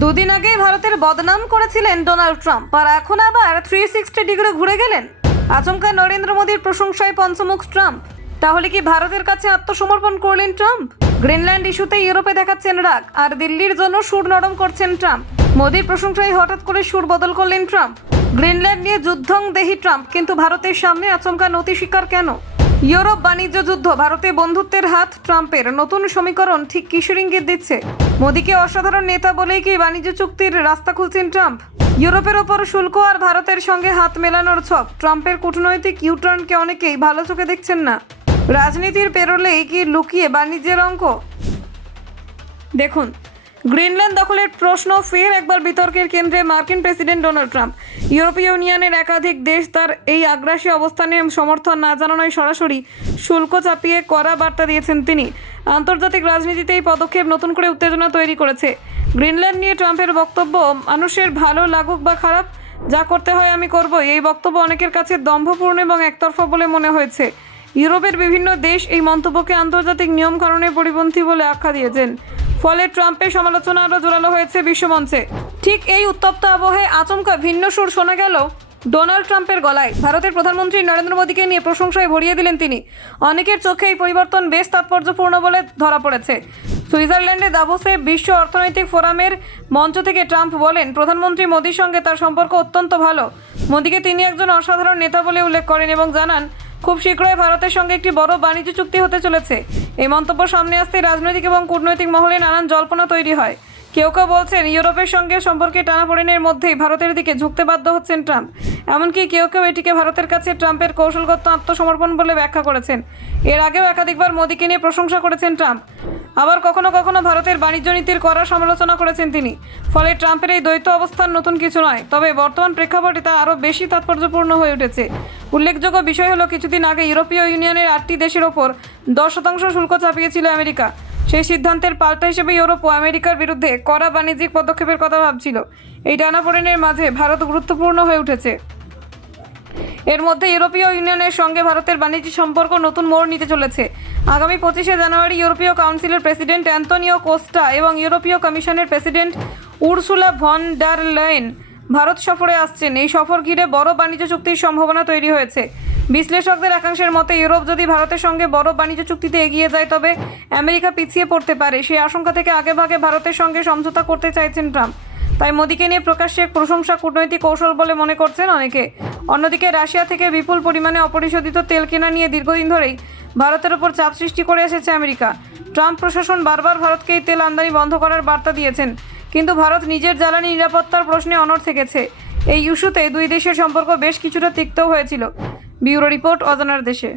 দুদিন আগেই ভারতের বদনাম করেছিলেন ডোনাল্ড ট্রাম্প, আর এখন আবার 360 ডিগ্রি ঘুরে গেলেন। আচমকা নরেন্দ্র মোদীর প্রশংসায় পঞ্চমুখ ট্রাম্প। তাহলে কি ভারতের কাছে আত্মসমর্পণ করলেন ট্রাম্প? গ্রিনল্যান্ড ইস্যুতে ইউরোপে দেখাচ্ছেন রাগ, আর দিল্লির জন্য সুর নরম করছেন ট্রাম্প। মোদীর প্রশংসায় হঠাৎ করে সুর বদল করলেন ট্রাম্প। গ্রিনল্যান্ড নিয়ে যুদ্ধং দেহি ট্রাম্প, কিন্তু ভারতের সামনে আচমকা নতি স্বীকার কেন? ইউরোপ বাণিজ্য যুদ্ধ, ভারতে বন্ধুত্বের হাত, ট্রাম্পের নতুন সমীকরণ ঠিক কিসের ইঙ্গিত দিচ্ছে? মোদীকে অসাধারণ নেতা বলেই কি বাণিজ্য চুক্তির রাস্তা খুলছেন ট্রাম্প? ইউরোপের ওপর শুল্ক আর ভারতের সঙ্গে হাত মেলানোর ছক। ট্রাম্পের কূটনৈতিক ইউটার্নকে অনেকেই ভালো চোখে দেখছেন না। রাজনীতির পেরোলেই কি লুকিয়ে বাণিজ্যের অঙ্ক? দেখুন, গ্রিনল্যান্ড দখলের প্রশ্ন ফের একবার বিতর্কের কেন্দ্রে মার্কিন প্রেসিডেন্ট ডোনাল্ড ট্রাম্প। ইউরোপীয় ইউনিয়নের একাধিক দেশ তার এই আগ্রাসী অবস্থানে সমর্থন না জানানোয় সরাসরি শুল্ক চাপিয়ে কড়া বার্তা দিয়েছেন তিনি। আন্তর্জাতিক রাজনীতিতে এই পদক্ষেপ নতুন করে উত্তেজনা তৈরি করেছে। গ্রিনল্যান্ড নিয়ে ট্রাম্পের বক্তব্য, মানুষের ভালো লাগুক বা খারাপ, যা করতে হয় আমি করব, এই বক্তব্য অনেকের কাছে দম্ভপূর্ণ এবং একতরফা বলে মনে হয়েছে। ইউরোপের বিভিন্ন দেশ এই মন্তব্যকে আন্তর্জাতিক নিয়মকানুনের পরিপন্থী বলে আখ্যা দিয়েছেন। ফলে ট্রাম্পের সমালোচনা আরও জোরালো হয়েছে বিশ্বমঞ্চে। ঠিক এই উত্তপ্ত আবহে আচমকা ভিন্ন সুর শোনা গেল ডোনাল্ড ট্রাম্পের গলায়। ভারতের প্রধানমন্ত্রী নরেন্দ্র মোদীকে নিয়ে প্রশংসায় ভরিয়ে দিলেন তিনি। অনেকের চোখে এই পরিবর্তন বেশ তাৎপর্যপূর্ণ বলে ধরা পড়েছে। সুইজারল্যান্ডে দাভোসে বিশ্ব অর্থনৈতিক ফোরামের মঞ্চ থেকে ট্রাম্প বলেন, প্রধানমন্ত্রী মোদীর সঙ্গে তার সম্পর্ক অত্যন্ত ভালো। মোদীকে তিনি একজন অসাধারণ নেতা বলে উল্লেখ করেন এবং জানান, খুব শীঘ্রই ভারতের সঙ্গে একটি বড় বাণিজ্য চুক্তি হতে চলেছে। এই মন্তব্য সামনে আসতে রাজনৈতিক এবং কূটনৈতিক মহলে নানান জল্পনা তৈরি হয়। কেউ কেউ বলছেন, ইউরোপের সঙ্গে সম্পর্কে টানাপোড়েনের মধ্যেই ভারতের দিকে ঝুঁকতে বাধ্য হচ্ছেন ট্রাম্প। এমনকি কেউ কেউ এটিকে ভারতের কাছে ট্রাম্পের কৌশলগত আত্মসমর্পণ বলে ব্যাখ্যা করেছেন। এর আগেও একাধিকবার মোদীকে নিয়ে প্রশংসা করেছেন ট্রাম্প। আবার কখনো কখনো ভারতের বাণিজ্য নীতির কড়া সমালোচনা করেছেন তিনি। ফলে ট্রাম্পের এই দ্বৈত অবস্থান নতুন কিছু নয়, তবে বর্তমান প্রেক্ষাপটে তা আরও বেশি তাৎপর্যপূর্ণ হয়ে উঠেছে। উল্লেখযোগ্য বিষয় হলো, কিছুদিন আগে ইউরোপীয় ইউনিয়নের 8টি দেশের ওপর 10% শুল্ক চাপিয়েছিল আমেরিকা। সেই সিদ্ধান্তের পাল্টা হিসেবে ইউরোপ ও আমেরিকার বিরুদ্ধে কড়া বাণিজ্যিক পদক্ষেপের কথা ভাবছিল। এই টানাপোড়েনের মাঝে ভারত গুরুত্বপূর্ণ হয়ে উঠেছে। এর মধ্যে ইউরোপীয় ইউনিয়নের সঙ্গে ভারতের বাণিজ্যিক সম্পর্ক নতুন মোড় নিতে চলেছে। আগামী 25শে জানুয়ারি ইউরোপীয় কাউন্সিলের প্রেসিডেন্ট অ্যান্তোনিও কোস্টা এবং ইউরোপীয় কমিশনের president Ursula von der Leyen Bharat সফরে আসছেন। এই সফর ঘিরে বড় বাণিজ্য চুক্তির সম্ভাবনা তৈরি হয়েছে। বিশ্লেষকদের একাংশের মতে, ইউরোপ যদি ভারতের সঙ্গে বড় বাণিজ্য চুক্তিতে এগিয়ে যায়, তবে আমেরিকা পিছিয়ে পড়তে পারে। সেই আশঙ্কা থেকে আগেভাগে ভারতের সঙ্গে সমঝোতা করতে চাইছেন ট্রাম্প। তাই মোদীকে নিয়ে প্রকাশ্যে প্রশংসা কূটনৈতিক কৌশল বলে মনে করছেন অনেকে। অন্যদিকে রাশিয়া থেকে বিপুল পরিমাণে অপরিশোধিত তেল কেনা নিয়ে দীর্ঘদিন ধরেই ভারতের ওপর চাপ সৃষ্টি করে এসেছে আমেরিকা। ট্রাম্প প্রশাসন বারবার ভারতকে এই তেল আমদানি বন্ধ করার বার্তা দিয়েছেন, কিন্তু ভারত নিজের জ্বালানি নিরাপত্তার প্রশ্নে অনড় থেকেছে। এই ইস্যুতে দুই দেশের সম্পর্ক বেশ কিছুটা তিক্ত হয়েছিল। ব্যুরো রিপোর্ট, অজানার দেশে।